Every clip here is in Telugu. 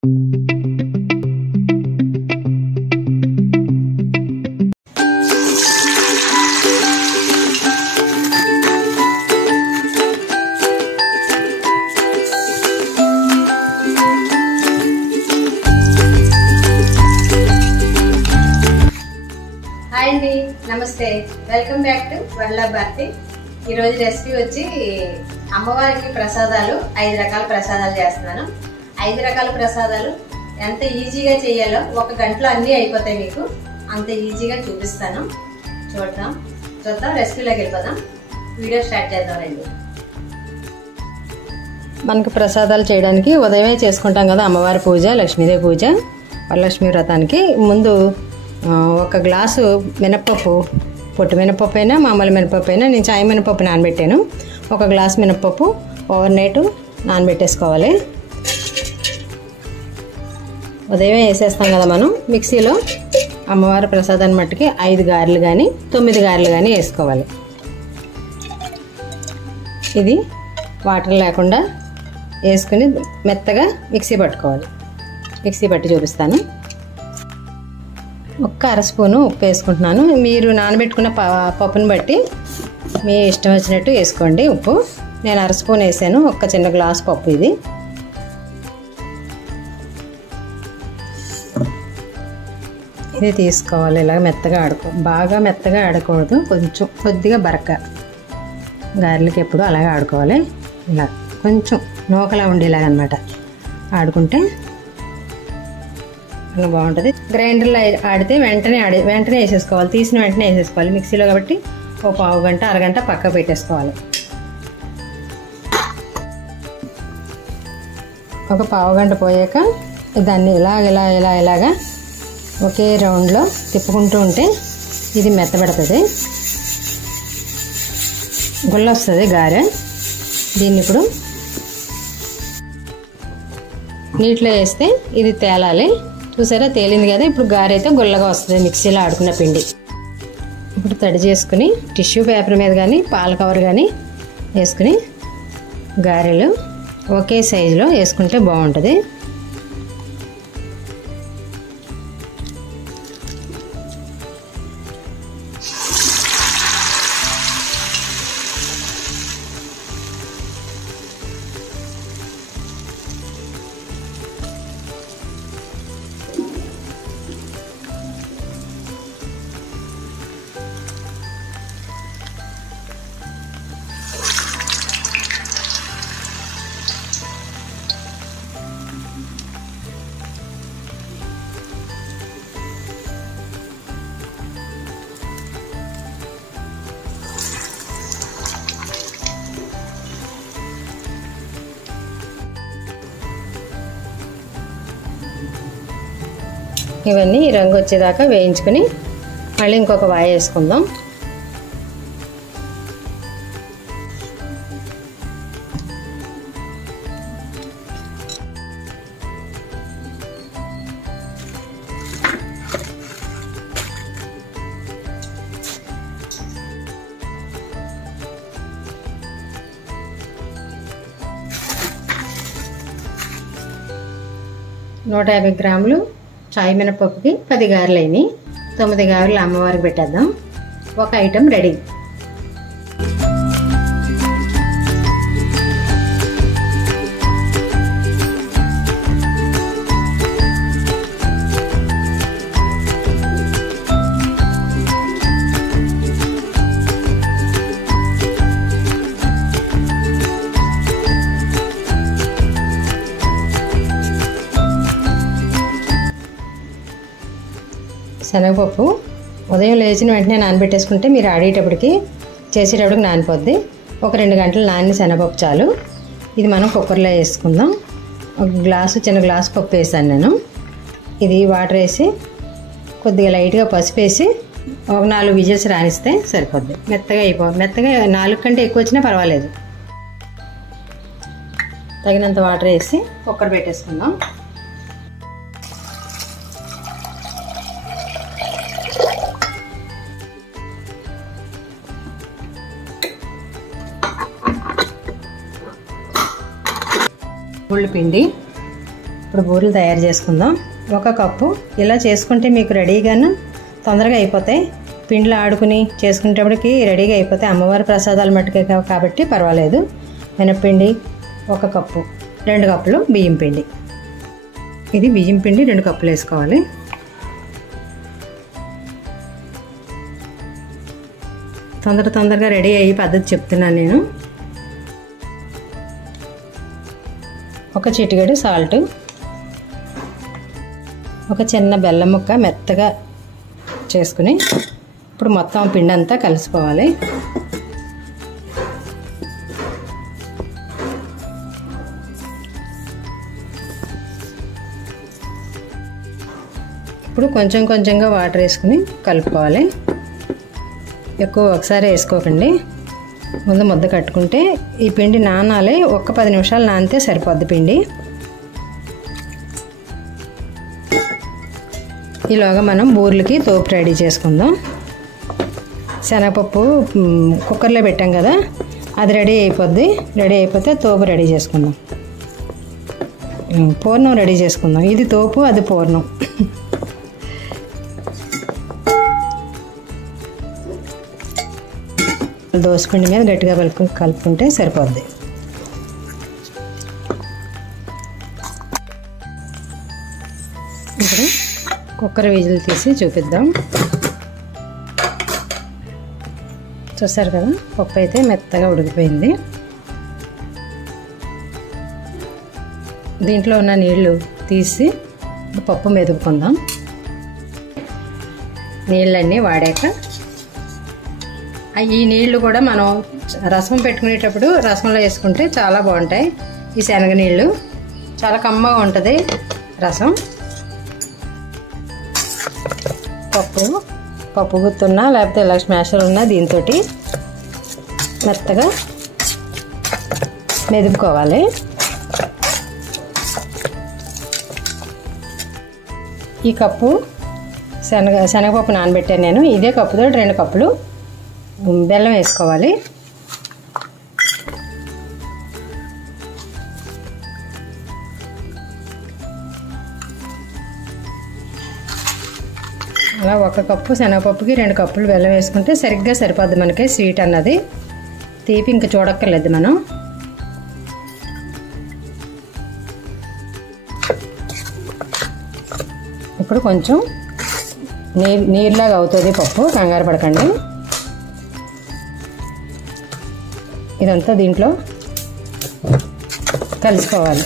హాయ్ అండి, నమస్తే. Welcome back to world of Bharathi. ఈరోజు రెసిపీ వచ్చి అమ్మవారికి ప్రసాదాలు 5 రకాల ప్రసాదాలు చేస్తున్నాను. 5 రకాల ప్రసాదాలు ఎంత ఈజీగా చేయాలో 1 గంటలో అన్నీ అయిపోతాయి. మీకు అంత ఈజీగా చూపిస్తాను. చూద్దాం రెసిపీలోకి వెళ్ళిపోదాం. వీడియో స్టార్ట్ చేద్దామండి. మనకు ప్రసాదాలు చేయడానికి ఉదయమే చేసుకుంటాం కదా అమ్మవారి పూజ, లక్ష్మీదేవి పూజ. వరలక్ష్మి వ్రతానికి ముందు 1 గ్లాసు మినప్పప్పు, పొట్టు మినపప్పు అయినా మామూలు మినపప్పు అయినా, నేను చాయ్ మినపప్పు నానబెట్టాను. 1 గ్లాసు మినపప్పు ఓవర్ నైట్ నానబెట్టేసుకోవాలి. ఉదయమే వేసేస్తాం కదా మనం. మిక్సీలో అమ్మవారి ప్రసాదాన్ని మట్టుకి 5 గారెలు కానీ 9 గారెలు కానీ వేసుకోవాలి. ఇది వాటర్ లేకుండా వేసుకుని మెత్తగా మిక్సీ పట్టుకోవాలి. మిక్సీ పట్టి చూపిస్తాను. 1 అర స్పూను ఉప్పు వేసుకుంటున్నాను. మీరు నానబెట్టుకున్న పప్పుని బట్టి మీ ఇష్టం వచ్చినట్టు వేసుకోండి. ఉప్పు నేను 1 స్పూన్ వేసాను. 1 చిన్న గ్లాస్ పప్పు ఇది. ఇది తీసుకోవాలి. ఇలాగ మెత్తగా బాగా మెత్తగా ఆడకూడదు, కొద్దిగా బరక. గారెలకి ఎప్పుడు అలాగే ఆడుకోవాలి. ఇలా కొంచెం నూకలా ఉండేలాగనమాట ఆడుకుంటే బాగుంటుంది. గ్రైండర్లో ఆడితే వెంటనే వేసేసుకోవాలి. తీసిన వెంటనే వేసేసుకోవాలి. మిక్సీలో కాబట్టి 1 పావు గంట అరగంట పక్క పెట్టేసుకోవాలి. 1 పావు గంట పోయాక దాన్ని ఇలాగా ఒకే రౌండ్లో తిప్పుకుంటూ ఉంటే ఇది మెత్తబడుతుంది, గుల్ల వస్తుంది గారె. దీన్ని ఇప్పుడు నీటిలో వేస్తే ఇది తేలాలి. చూసారా, తేలింది కదా. ఇప్పుడు గారె అయితే గుల్లగా వస్తుంది మిక్సీలో ఆడుకున్న పిండి. ఇప్పుడు తడి చేసుకుని టిష్యూ పేపర్ మీద కానీ పాల కవర్ కానీ వేసుకుని గారెలు ఒకే సైజులో వేసుకుంటే బాగుంటుంది. ఇవన్నీ ఈ రంగు వచ్చేదాకా వేయించుకుని మళ్ళీ ఇంకొక వాయి వేసుకుందాం. నూట 50 గ్రాములు చాయ్ మినపప్పుకి 10 గారెలు అయినాయి. 9 గారెలు అమ్మవారికి పెట్టేద్దాం. 1 ఐటెం రెడీ. శనగపప్పు ఉదయం లేచిన వెంటనే నానబెట్టేసుకుంటే మీరు ఆడేటప్పటికి చేసేటప్పటికి నానిపోద్ది. 1-2 గంటలు నానిన శనగపప్పు చాలు. ఇది మనం కుక్కర్లో వేసుకుందాం. 1 చిన్న గ్లాసు పప్పు వేసాను నేను. ఇది వాటర్ వేసి కొద్దిగా లైట్గా పసుపు వేసి 4 విజిల్స్ రానిస్తే సరిపోద్ది. మెత్తగా 4 కంటే ఎక్కువ వచ్చినా పర్వాలేదు. తగినంత వాటర్ వేసి కుక్కర్ పెట్టేసుకుందాం. గుళ్ళు పిండి ఇప్పుడు బూరెలు తయారు చేసుకుందాం. 1 కప్పు. ఇలా చేసుకుంటే మీకు రెడీగాను తొందరగా అయిపోతాయి. పిండిలో ఆడుకుని చేసుకునేటప్పటికి రెడీగా అయిపోతాయి. అమ్మవారి ప్రసాదాలు మట్టుకే కాబట్టి పర్వాలేదు. మినప్పిండి 1 కప్పు, 2 కప్పులు బియ్యం పిండి. ఇది బియ్యం పిండి 2 కప్పులు వేసుకోవాలి. తొందరగా రెడీ అయ్యి పద్ధతి చెప్తున్నాను నేను. 1 చిటికెడు సాల్ట్, 1 చిన్న బెల్లం ముక్క మెత్తగా చేసుకుని ఇప్పుడు మొత్తం పిండి అంతా కలుసుకోవాలి. ఇప్పుడు కొంచెంగా వాటర్ వేసుకుని కలుపుకోవాలి. ఎక్కువ ఒకసారి వేసుకోకండి. ముందు ముద్ద కట్టుకుంటే ఈ పిండి నానాలి. 10 నిమిషాలు నానితే సరిపోద్ది పిండి. ఈలోగా మనం బూరెలకి తోపు రెడీ చేసుకుందాం. శనగపప్పు కుక్కర్లో పెట్టాం కదా, అది రెడీ అయిపోద్ది. రెడీ అయిపోతే తోపు రెడీ చేసుకుందాం. పూర్ణం రెడీ చేసుకుందాం. ఇది తోపు, అది పూర్ణం. దోసపిండి మీద గట్టిగా కలుపుకుంటే సరిపోద్ది. ఇప్పుడు కుక్కర్ విజిల్ తీసి చూపిద్దాం. చూస్తారు కదా, పప్పు అయితే మెత్తగా ఉడికిపోయింది. దీంట్లో ఉన్న నీళ్లు తీసి పప్పు మెదుపుకుందాం. నీళ్ళన్నీ వాడాక ఈ నీళ్లు కూడా మనం రసం పెట్టుకునేటప్పుడు రసంలో వేసుకుంటే చాలా బాగుంటాయి. ఈ శనగ నీళ్ళు చాలా కమ్మగా ఉంటుంది రసం. పప్పు గుత్తున్నా లేకపోతే ఇలా స్మాషర్ ఉన్నా దీంతో మెత్తగా మెదుపుకోవాలి. ఈ కప్పు శనగపప్పు నానబెట్టాను నేను. ఇదే కప్పుతో 2 కప్పులు బెల్లం వేసుకోవాలి. అలా 1 కప్పు శనగపప్పుకి 2 కప్పులు బెల్లం వేసుకుంటే సరిగ్గా సరిపోద్ది మనకి స్వీట్ అన్నది. తీపి ఇంకా చూడక్కర్లేదు మనం. ఇప్పుడు కొంచెం నీరులాగా అవుతుంది పప్పు, కంగారు పడకండి. ఇదంతా దీంట్లో కలుసుకోవాలి.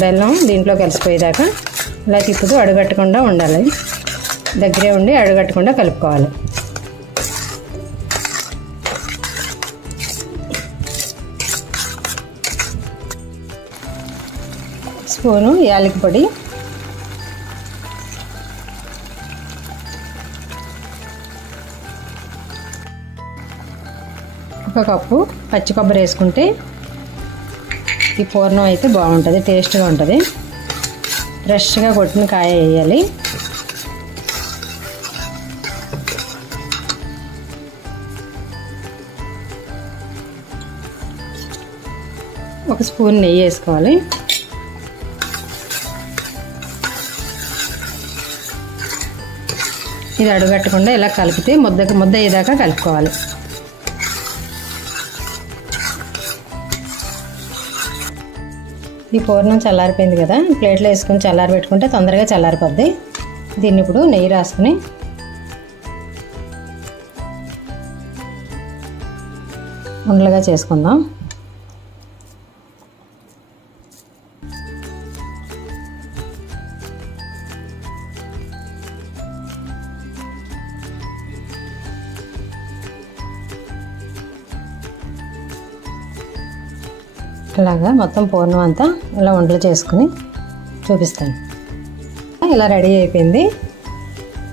బెల్లం దీంట్లో కలిసిపోయేదాకా ఇలా తిప్పుతూ అడుగట్టకుండా ఉండాలి. దగ్గరే ఉండి అడుగట్టకుండా కలుపుకోవాలి. స్పూను యాలకి పొడి, ఒక కప్పు పచ్చి కొబ్బరి వేసుకుంటే ఈ పూర్ణం అయితే బాగుంటుంది, టేస్ట్గా ఉంటుంది. ఫ్రెష్గా కొట్టిన కాయ వేయాలి. ఒక స్పూన్ నెయ్యి వేసుకోవాలి. ఇది అడుగట్టకుండా ఇలా కలిపితే ముద్ద అయ్యేదాకా కలుపుకోవాలి. ఈ పూర్ణం చల్లారిపోయింది కదా, ప్లేట్లో వేసుకొని చల్లారి పెట్టుకుంటే తొందరగా చల్లారిపోద్ది. దీన్ని ఇప్పుడు నెయ్యి రాసుకుని ఉండలుగా చేసుకుందాం. ఇలాగా మొత్తం పూర్ణం అంతా ఇలా ఉండలు చేసుకుని చూపిస్తాను. ఇలా రెడీ అయిపోయింది.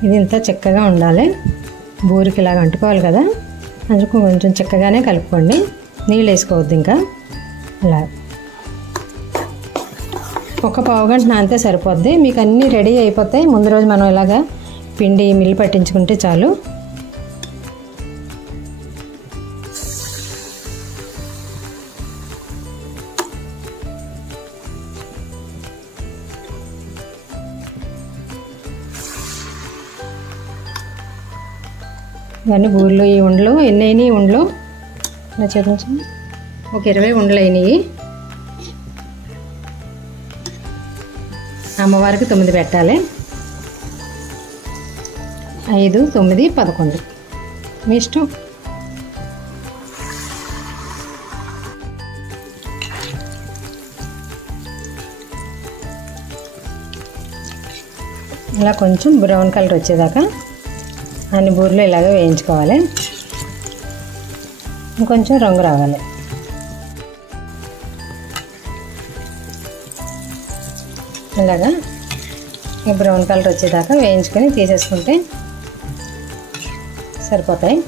ఇది ఇంత చిక్కగా ఉండాలి. బూరికి ఇలాగ అంటుకోవాలి కదా, అందుకు కొంచెం చిక్కగానే కలుపుకోండి. నీళ్ళు వేసుకోవద్దు. ఇంకా ఇలా 1 పావు గంట నానితే సరిపోద్ది. మీకు అన్నీ రెడీ అయిపోతాయి. ముందు రోజు మనం ఇలాగా పిండి మిల్లు పట్టించుకుంటే చాలు. ఇవన్నీ బూరెలు. ఈ ఉండలు ఎన్ని అయినాయి? ఉండలు ఇలా చూపించండి. ఒక 20 ఉండలు అయినాయి. అమ్మవారికి 9 పెట్టాలి. 5, 9, 11 మీ ఇష్టం. ఇలా కొంచెం బ్రౌన్ కలర్ వచ్చేదాకా అన్ని బూరెలు ఇలాగ వేయించుకోవాలి. ఇంకొంచెం రంగు రావాలి. ఇలాగా బ్రౌన్ కలర్ వచ్చేదాకా వేయించుకొని తీసేసుకుంటే సరిపోతాయి.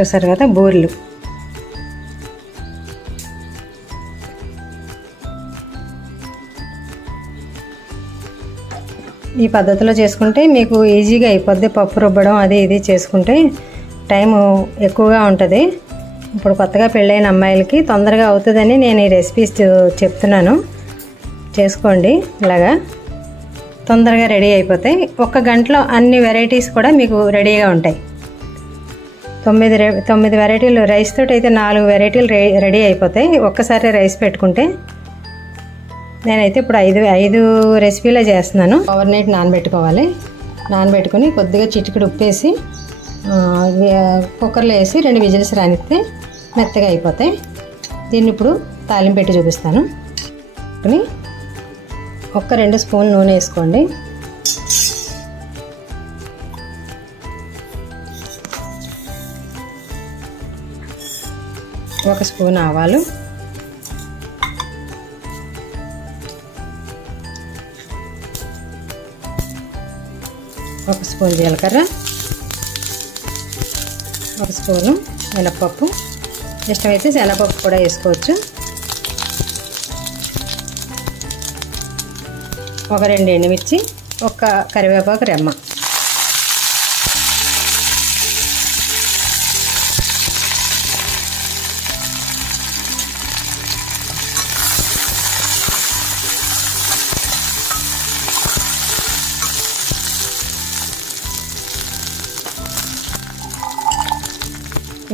చూసారు కదా బూరెలు. ఈ పద్ధతిలో చేసుకుంటే మీకు ఈజీగా అయిపోద్ది. పప్పు రుబ్బడం అది ఇది చేసుకుంటే టైం ఎక్కువగా ఉంటుంది. ఇప్పుడు కొత్తగా పెళ్ళైన అమ్మాయిలకి తొందరగా అవుతుందని నేను ఈ రెసిపీస్ చెప్తున్నాను. చేసుకోండి. ఇలాగా తొందరగా రెడీ అయిపోతాయి. 1 గంటలో అన్ని వెరైటీస్ కూడా మీకు రెడీగా ఉంటాయి. 9 వెరైటీలు రైస్ తోటి అయితే 4 వెరైటీలు రెడీ అయిపోతాయి ఒక్కసారి రైస్ పెట్టుకుంటే. నేనైతే ఇప్పుడు 5 రెసిపీలే చేస్తున్నాను. ఓవర్ నైట్ నానబెట్టుకోవాలి. నానబెట్టుకొని కొద్దిగా చిటికెడు ఉప్పేసి కుక్కర్లో వేసి 2 విజిల్స్ రానిస్తే మెత్తగా అయిపోతాయి. దీన్ని ఇప్పుడు తాలింపు పెట్టి చూపిస్తాను. ఒక 2 స్పూన్లు నూనె వేసుకోండి. ఒక స్పూన్ ఆవాలు, ఒక స్పూన్ జీలకర్ర, ఒక స్పూను శనగపప్పు. ఇష్టమైతే శనగపప్పు కూడా వేసుకోవచ్చు. ఒక 2 ఎండుమిర్చి, ఒక కరివేపాకు రెమ్మ.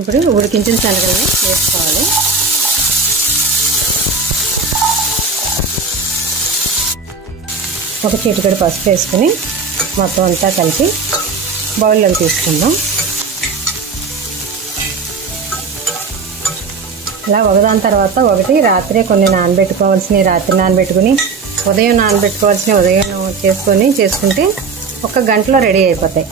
ఇప్పుడు ఉడికించిన శనగల్ని వేసుకోవాలి. ఒక చిటికెడు పసుపు వేసుకుని మొత్తం అంతా కలిపి బౌల్లోకి తీసుకుందాం. ఇలా ఒకదాని తర్వాత ఒకటి రాత్రే కొన్ని నానబెట్టుకోవాల్సినవి రాత్రి నానబెట్టుకుని ఉదయం నానబెట్టుకోవాల్సినవి ఉదయం చేసుకుంటే 1 గంటలో రెడీ అయిపోతాయి.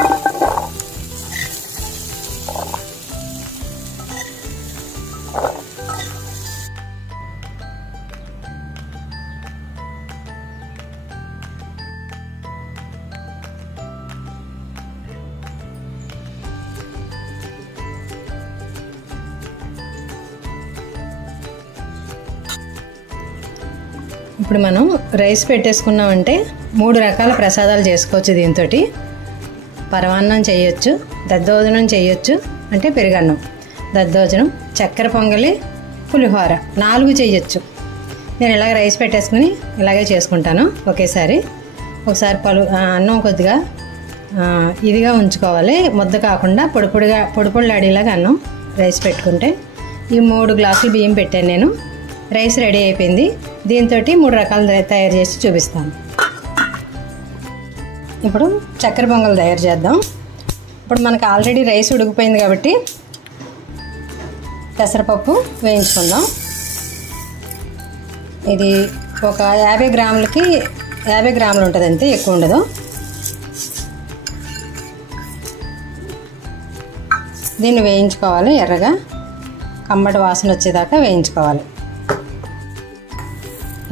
ఇప్పుడు మనం రైస్ పెట్టేసుకున్నామంటే 3 రకాల ప్రసాదాలు చేసుకోవచ్చు. దీంతో పరమాన్నం చేయొచ్చు, దద్దోజనం చేయొచ్చు, అంటే పెరుగన్నం, దద్దోజనం, చక్కెర పొంగలి, పులిహోర 4 చేయొచ్చు. నేను ఇలాగ రైస్ పెట్టేసుకుని ఇలాగే చేసుకుంటాను ఒకేసారి. ఒకసారి అన్నం కొద్దిగా ఇదిగా ఉంచుకోవాలి, ముద్ద కాకుండా పొడిలాడేలాగా అన్నం రైస్ పెట్టుకుంటే. ఈ 3 గ్లాసులు బియ్యం పెట్టాను నేను. రైస్ రెడీ అయిపోయింది. దీంతో 3 రకాలు తయారు చేసి చూపిస్తాను. ఇప్పుడు చక్కెర పొంగల్ తయారు చేద్దాం. ఇప్పుడు మనకు ఆల్రెడీ రైస్ ఉడికిపోయింది కాబట్టి పెసరపప్పు వేయించుకుందాం. ఇది ఒక 50 గ్రాములకి 50 గ్రాములు ఉంటుంది, అంతే, ఎక్కువ ఉండదు. దీన్ని వేయించుకోవాలి. ఎర్రగా కమ్మటి వాసన వచ్చేదాకా వేయించుకోవాలి.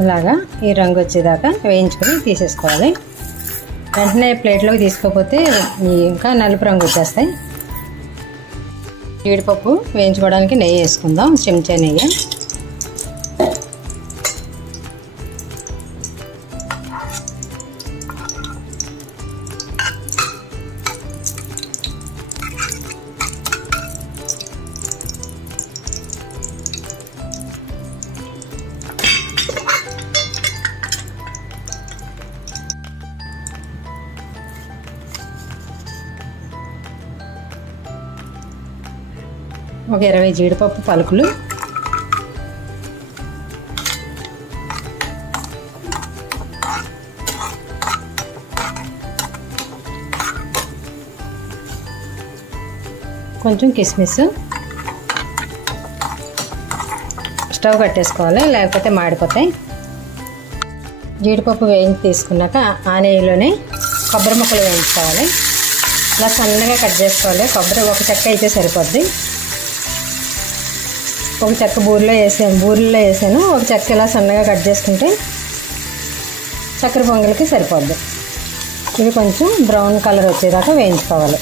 ఇలాగా ఈ రంగు వచ్చేదాకా వేయించుకొని తీసేసుకోవాలి. వెంటనే ప్లేట్లోకి తీసుకోకపోతే ఇంకా నలుపు రంగు వచ్చేస్తాయి. జీడిపప్పు వేయించుకోవడానికి నెయ్యి వేసుకుందాం, చెంచా నెయ్యి. ఒక 20 జీడిపప్పు పలుకులు, కొంచెం కిస్మిస్. స్టవ్ కట్టేసుకోవాలి, లేకపోతే మాడిపోతాయి. జీడిపప్పు వేయించి తీసుకున్నాక ఆ నెయ్యిలోనే కొబ్బరి ముక్కలు వేయించుకోవాలి. ఇలా సన్నగా కట్ చేసుకోవాలి. కొబ్బరి ఒక చెక్క అయితే సరిపోద్ది. ఒక చెక్క బూరెలో వేసాను. ఒక చెక్క ఇలా సన్నగా కట్ చేసుకుంటే చక్కెర పొంగల్కి సరిపోద్ది. ఇవి కొంచెం బ్రౌన్ కలర్ వచ్చేదాకా వేయించుకోవాలి.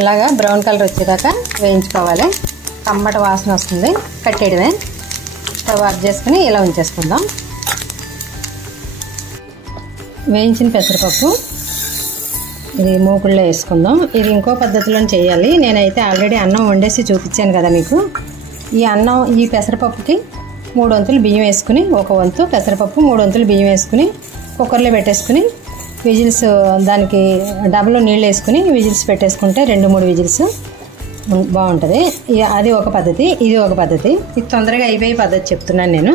ఇలాగా బ్రౌన్ కలర్ వచ్చేదాకా వేయించుకోవాలి. కమ్మటి వాసన వస్తుంది. కట్టేయడమే. స్టవ్ ఆఫ్ చేసుకుని ఇలా ఉంచేసుకుందాం. వేయించిన పెసరపప్పు ఇది మూకుళ్ళలో వేసుకుందాం. ఇది ఇంకో పద్ధతిలో చేయాలి. నేనైతే ఆల్రెడీ అన్నం వండేసి చూపించాను కదా మీకు. ఈ పెసరపప్పుకి 3 వంతులు బియ్యం వేసుకుని, 1 వంతు పెసరపప్పు 3 వంతులు బియ్యం వేసుకుని కుక్కర్లో పెట్టేసుకుని విజిల్స్, దానికి డబ్లో నీళ్ళు వేసుకుని విజిల్స్ పెట్టేసుకుంటే 2-3 విజిల్స్ బాగుంటుంది. అది ఒక పద్ధతి, ఇది ఒక పద్ధతి. ఇది తొందరగా అయిపోయే పద్ధతి చెప్తున్నాను నేను.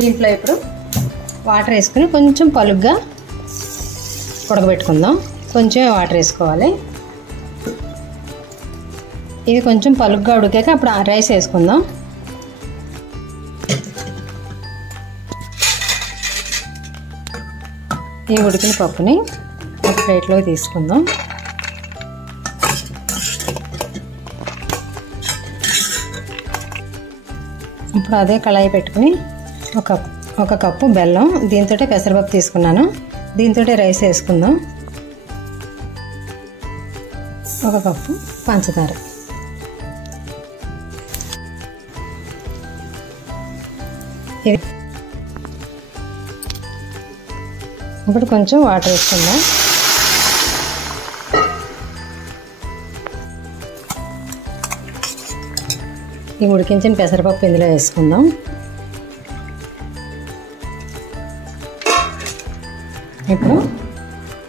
దీంట్లో ఇప్పుడు వాటర్ వేసుకుని కొంచెం పలుగ్గా ఉడకబెట్టుకుందాం. కొంచెం వాటర్ వేసుకోవాలి. ఇది కొంచెం పలుగ్గా ఉడికాక అప్పుడు రైస్ వేసుకుందాం. ఈ ఉడికిన పప్పుని ఒక ప్లేట్లోకి తీసుకుందాం. ఇప్పుడు అదే కళాయి పెట్టుకుని ఒక కప్పు బెల్లం, దీంతో పెసరపప్పు తీసుకున్నాను, దీంతో రైస్ వేసుకుందాం. 1 కప్పు పంచదార, ఇప్పుడు కొంచెం వాటర్ వేసుకుందాం. ఈ ఉడికించిన పెసరపప్పు ఇందులో వేసుకుందాం. ఇప్పుడు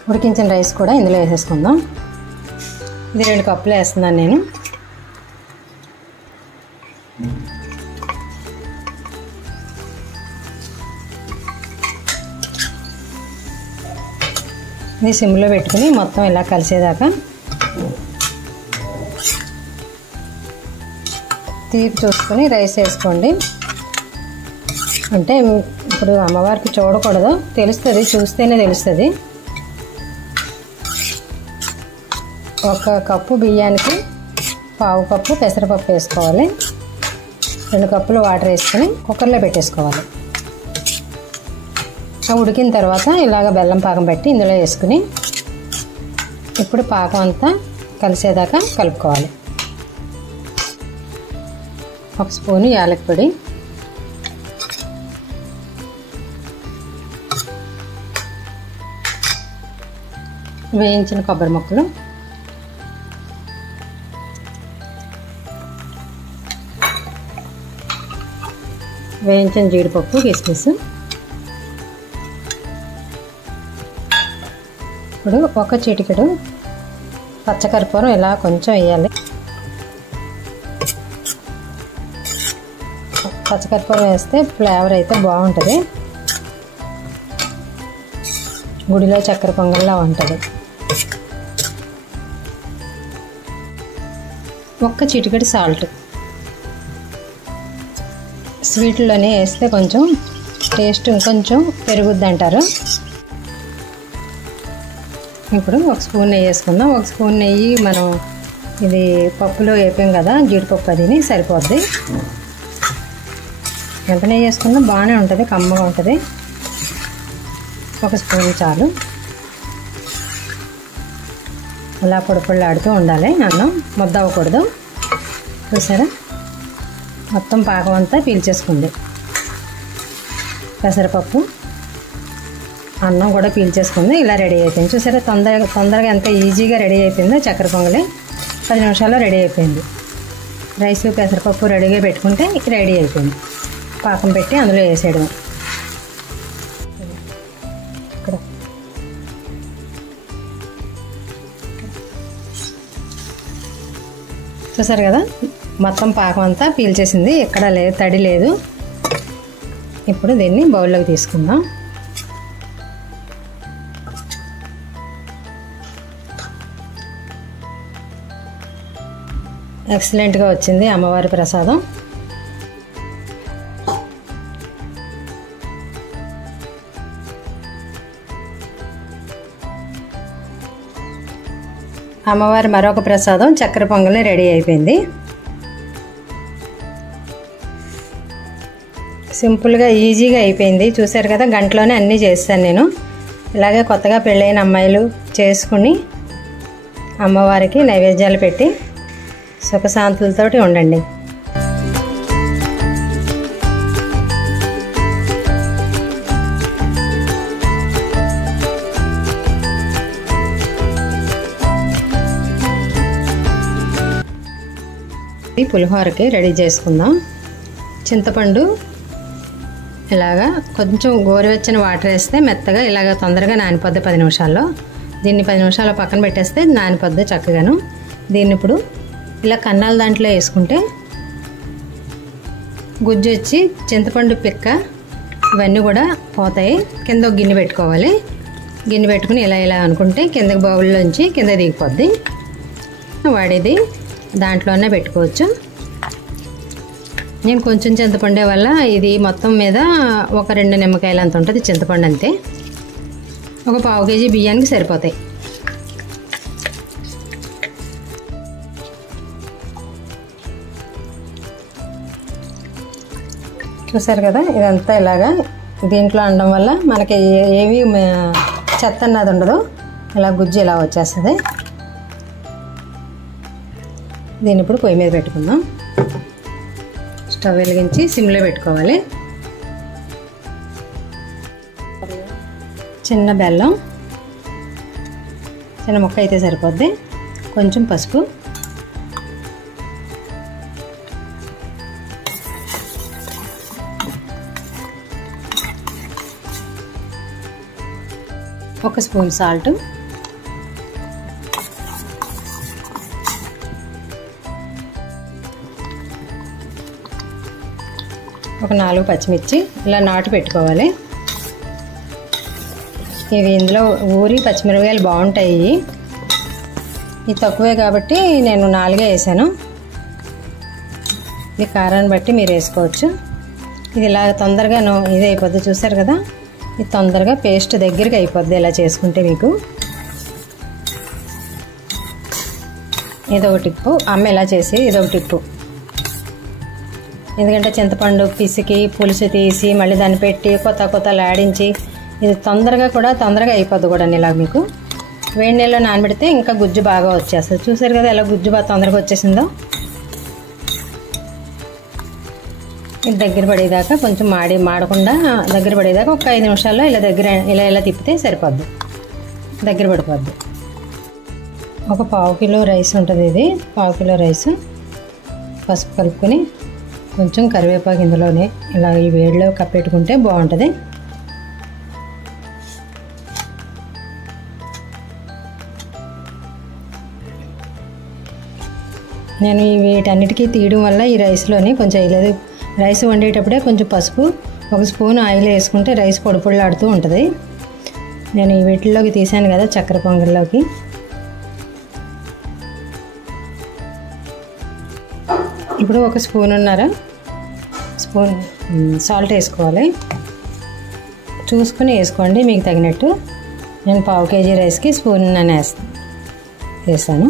ఉడికించిన రైస్ కూడా ఇందులో వేసేసుకుందాం. ఇది 2 కప్పులు వేస్తున్నాను నేను. ఇది సిమ్లో పెట్టుకుని మొత్తం ఇలా కలిసేదాకా తీపి చూసుకొని రైస్ వేసుకోండి. అంటే ఇప్పుడు అమ్మవారికి చూడకూడదు, తెలుస్తుంది, చూస్తేనే తెలుస్తుంది. 1 కప్పు బియ్యానికి 1/2 కప్పు పెసరపప్పు వేసుకోవాలి. 2 కప్పులు వాటర్ వేసుకొని కుక్కర్లో పెట్టేసుకోవాలి. ఉడికిన తర్వాత ఇలాగ బెల్లం పాకం పెట్టి ఇందులో వేసుకుని ఇప్పుడు పాకం అంతా కలిసేదాకా కలుపుకోవాలి. 1 స్పూను యాలక్ పొడి, వేయించిన కొబ్బరి ముక్కలు, వేయించిన జీడిపప్పు, కిస్మిస్. ఇప్పుడు 1 చిటికెడు పచ్చకర్పూరం ఇలా కొంచెం వేయాలి. పచ్చకర్పూరం వేస్తే ఫ్లేవర్ అయితే బాగుంటుంది, గుడిలో చక్కెర పొంగల్లా ఉంటుంది. 1 చిటికెడు సాల్ట్. స్వీట్లోనే వేస్తే కొంచెం టేస్ట్ ఇంకొంచెం పెరుగుద్ది అంటారు. ఇప్పుడు 1 స్పూన్ నెయ్యి వేసుకుందాం. 1 స్పూన్ నెయ్యి మనం ఇది పప్పులో వేపాం కదా జీడిపప్పు, అదిని సరిపోద్ది. ఎంత నెయ్యి వేసుకుందాం బాగానే ఉంటుంది, కమ్మగా ఉంటుంది. 1 స్పూన్ చాలు. అలా పొడి ఉండాలి. అన్నం ముద్ద అవ్వకూడదు. చూసారా, మొత్తం పాకం అంతా పీల్చేసుకుంది. పెసరపప్పు అన్నం కూడా పీల్చేసుకుంది. ఇలా రెడీ అయిపోయింది. చూసారా, తొందరగా ఎంత ఈజీగా రెడీ అయిపోయిందో. చక్కెర పొంగలి 10 నిమిషాల్లో రెడీ అయిపోయింది. రైస్ పెసరపప్పు రెడీగా పెట్టుకుంటే రెడీ అయిపోయింది. పాకం పెట్టి అందులో వేసేయడం. ఇక్కడ చూసారు కదా, మొత్తం పాకం అంతా పీల్చేసింది. ఎక్కడ లేదు, తడి లేదు. ఇప్పుడు దీన్ని బౌల్లోకి తీసుకుందాం. ఎక్సలెంట్గా వచ్చింది అమ్మవారి ప్రసాదం. అమ్మవారి మరొక ప్రసాదం చక్కెర పొంగలి రెడీ అయిపోయింది. సింపుల్గా ఈజీగా అయిపోయింది. చూశారు కదా, గంటలోనే అన్నీ చేస్తాను నేను. ఇలాగే కొత్తగా పెళ్ళైన అమ్మాయిలు చేసుకుని అమ్మవారికి నైవేద్యాలు పెట్టి సుఖశాంతులతోటి ఉండండి. ఈ పులిహోరకి రెడీ చేసుకుందాం. చింతపండు ఇలాగా కొంచెం గోరువెచ్చని వాటర్ వేస్తే మెత్తగా ఇలాగ తొందరగా నానిపోద్ది 10 నిమిషాల్లో. దీన్ని 10 నిమిషాలు పక్కన పెట్టేస్తే నానిపోద్ది చక్కగాను. దీన్ని ఇప్పుడు ఇలా కన్నాల దాంట్లో వేసుకుంటే గుజ్జు వచ్చి చింతపండు పిక్క ఇవన్నీ కూడా పోతాయి. కింద ఒక గిన్నె పెట్టుకోవాలి. గిన్నె పెట్టుకుని ఇలా అనుకుంటే కిందకి బౌల్లోంచి కింద దిగిపోద్ది. వాడేది దాంట్లోనే పెట్టుకోవచ్చు. నేను కొంచెం చింతపండే వల్ల ఇది మొత్తం మీద ఒక 2 నిమ్మకాయలు అంత ఉంటుంది చింతపండు. అంతే, ఒక 1/2 కేజీ బియ్యానికి సరిపోతాయి. చూసారు కదా, ఇదంతా ఇలాగా దీంట్లో అనడం వల్ల మనకి ఏవి చెత్త అన్నది ఉండదు. ఇలా గుజ్జు ఇలా వచ్చేస్తుంది. దీన్ని ఇప్పుడు పొయ్యి మీద పెట్టుకుందాం. స్టవ్ వెలిగించి సిమ్లో పెట్టుకోవాలి. చిన్న బెల్లం, చిన్న ముక్క అయితే సరిపోద్ది. కొంచెం పసుపు, ఒక స్పూన్ సాల్ట్, ఒక 4 పచ్చిమిర్చి ఇలా నాటు పెట్టుకోవాలి. ఇవి ఇందులో ఊరి పచ్చిమిరపకాయలు బాగుంటాయి. ఇది తక్కువే కాబట్టి నేను 4 వేసాను. ఇది కారాన్ని బట్టి మీరు వేసుకోవచ్చు. ఇది ఇలా తొందరగా ఇది అయిపోద్ది. చూసారు కదా, ఇది తొందరగా పేస్ట్ దగ్గరికి అయిపోద్ది ఇలా చేసుకుంటే. మీకు ఇదొక టిప్పు, అమ్మ ఇలా చేసి ఇదొక టిప్పు. ఎందుకంటే చింతపండు పిసికి పులుసు తీసి మళ్ళీ దాన్ని పెట్టి కొత్తలు ఆడించి ఇది తొందరగా అయిపోద్ది కూడా. ఇలా మీకు వేడి నీళ్ళలో నానబెడితే ఇంకా గుజ్జు బాగా వచ్చేస్తుంది. చూసారు కదా ఎలా గుజ్జు బాగా తొందరగా వచ్చేసిందో. ఇది దగ్గర పడేదాకా కొంచెం మాడకుండా దగ్గర పడేదాకా ఒక 5 నిమిషాల్లో ఇలా తిప్పితే సరిపోద్ది, దగ్గర పడిపోద్ది. ఒక 1/2 కిలో రైస్ ఉంటుంది. ఇది 1/2 కిలో రైస్. పసుపు కలుపుకొని కొంచెం కరివేపాకు ఇందులోనే ఇలా ఈ వేడిలో కప్పెట్టుకుంటే బాగుంటుంది. నేను వీటన్నిటికీ తీయడం వల్ల ఈ రైస్లోని కొంచెం వేయలేదు. రైస్ వండేటప్పుడే కొంచెం పసుపు, 1 స్పూన్ ఆయిల్ వేసుకుంటే రైస్ పొడిలాడుతూ ఉంటుంది. నేను ఈ వీటిల్లోకి తీసాను కదా చక్కెర పొంగల్లోకి. ఇప్పుడు 1 స్పూన్ సాల్ట్ వేసుకోవాలి. చూసుకుని వేసుకోండి మీకు తగినట్టు. నేను 1/2 కేజీ రైస్కి స్పూన్ వేసాను.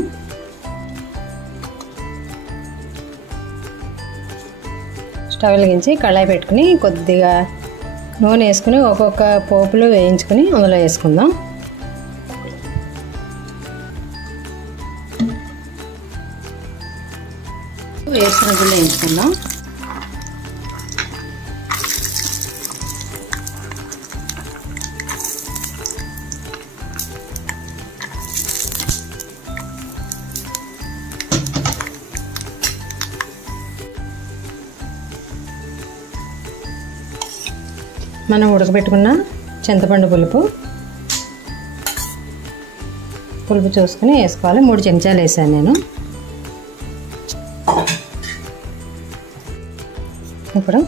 స్టవ్ వెలిగించి కళాయి పెట్టుకుని కొద్దిగా నూనె వేసుకుని ఒక్కొక్క పోపులు వేయించుకుని అందులో వేసుకుందాం. వేసుకున్న గుళ్ళు వేయించుకుందాం. మనం ఉడకబెట్టుకున్న చింతపండు పులుపు చూసుకుని వేసుకోవాలి. 3 చెంచాలు వేసాను నేను. ఇప్పుడు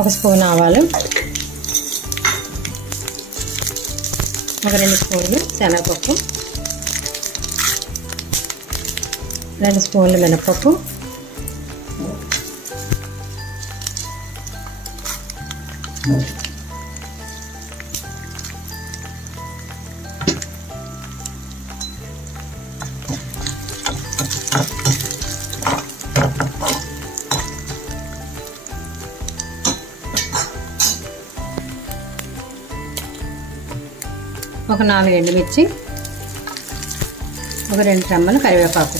1 స్పూన్ ఆవాలు, 2 స్పూన్లు శనగపప్పు, 2 స్పూన్లు మినపప్పు, ఒక 4 ఎండుమిర్చి, ఒక 2 రెమ్మలు కరివేపాకు,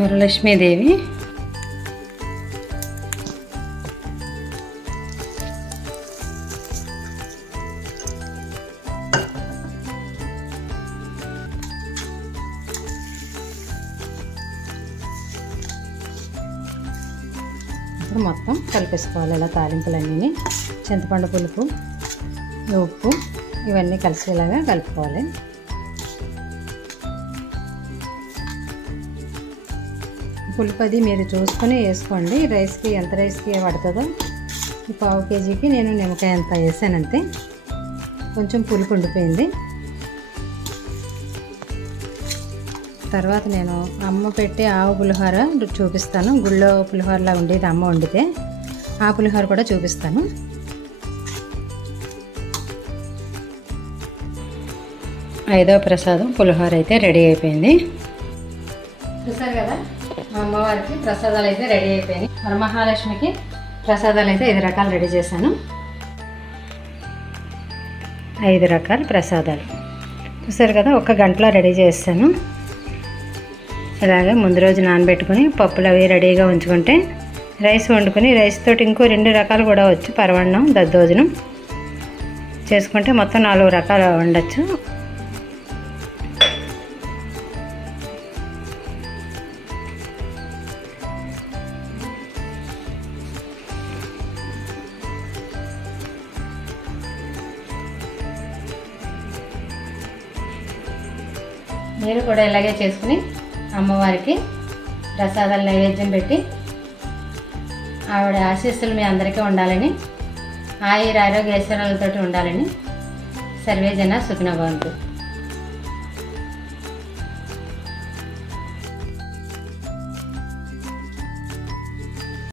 వరలక్ష్మీదేవి, ఇప్పుడు మొత్తం కలిపేసుకోవాలి. ఇలా తాలింపులన్నీ, చింతపండు పులుపు, ఉప్పు ఇవన్నీ కలిసేలాగా కలుపుకోవాలి. పులుపు అది మీరు చూసుకొని వేసుకోండి. రైస్కి ఎంత రైస్కి పడుతుందో ఈ 1/2 కేజీకి నేను నిమ్మకాయ అంత వేసానంతే. కొంచెం పులుపు ఉండిపోయింది. తర్వాత నేను అమ్మ పెట్టి ఆవు పులిహోర చూపిస్తాను. గుళ్ళో పులిహోరలా ఉండేది అమ్మ వండితే, ఆ పులిహోర కూడా చూపిస్తాను. ఐదవ ప్రసాదం పులిహోర అయితే రెడీ అయిపోయింది. చూసారు కదా, మా అమ్మవారికి ప్రసాదాలు అయితే రెడీ అయిపోయినాయి. వరమహాలక్ష్మికి ప్రసాదాలు అయితే 5 రకాలు రెడీ చేశాను. 5 రకాల ప్రసాదాలు చూసారు కదా, 1 గంటలో రెడీ చేస్తాను. ఇలాగే ముందు రోజు నానబెట్టుకుని పప్పులు అవి రెడీగా ఉంచుకుంటే రైస్ వండుకొని రైస్ తోటి ఇంకో 2 రకాలు కూడా వచ్చు. పరవన్నం, దద్దోజనం చేసుకుంటే మొత్తం 4 రకాలు వండొచ్చు. మీరు కూడా ఇలాగే చేసుకుని అమ్మవారికి ప్రసాదాలు నైవేద్యం పెట్టి ఆవిడ ఆశీస్సులు మీ అందరికీ ఉండాలని, ఆయుర ఆరోగ్య ఐశ్వర్యాలతోటి ఉండాలని. సర్వే జన సుఖినో భవంతు.